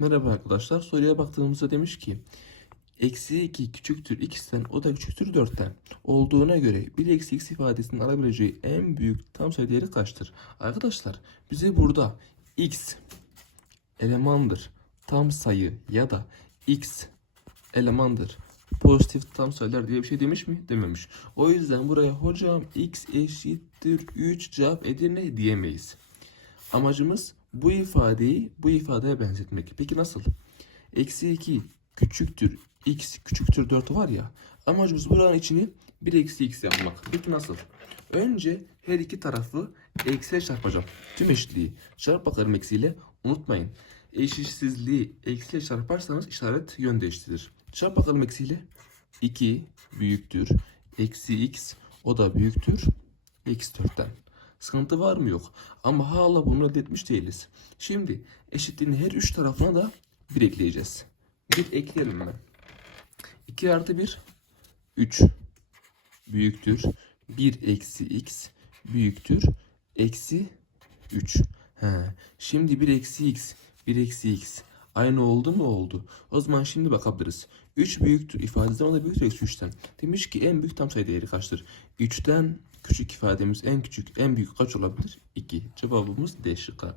Merhaba arkadaşlar. Soruya baktığımızda demiş ki eksi 2 küçüktür x'ten o da küçüktür 4'ten olduğuna göre 1 eksi x ifadesinin alabileceği en büyük tam sayı değeri kaçtır? Arkadaşlar bize burada x elemandır tam sayı ya da x elemandır pozitif tam sayılar diye bir şey demiş mi? Dememiş. O yüzden buraya hocam x eşittir 3 cevap Edirne diyemeyiz. Amacımız bu ifadeyi bu ifadeye benzetmek. Peki nasıl? Eksi 2 küçüktür x küçüktür 4 var ya. Amacımız buranın içini 1 eksi x yapmak. Peki nasıl? Önce her iki tarafı eksiye çarpacağım. Tüm eşitliği. Çarp bakalım eksiyle. Unutmayın. Eşitsizliği eksiyle çarparsanız işaret yön değiştirir. Çarp bakalım eksiyle. 2 büyüktür. Eksi x o da büyüktür. Eksi 4'ten. Sıkıntı var mı yok. Ama hala bunu elde etmiş değiliz. Şimdi eşitliğin her üç tarafına da 1 ekleyeceğiz. 1 ekleyelim ben. 2 artı 1 3 büyüktür. 1 eksi x büyüktür. Eksi 3. He. Şimdi 1 eksi x 1 eksi x aynı oldu mu oldu. O zaman şimdi bakabiliriz. 3 büyüktür ifadesi o da büyüktür eksi 3'ten. Demiş ki en büyük tam sayı değeri kaçtır? 3'ten küçük ifademiz en küçük en büyük kaç olabilir? 2. Cevabımız D şıkkı.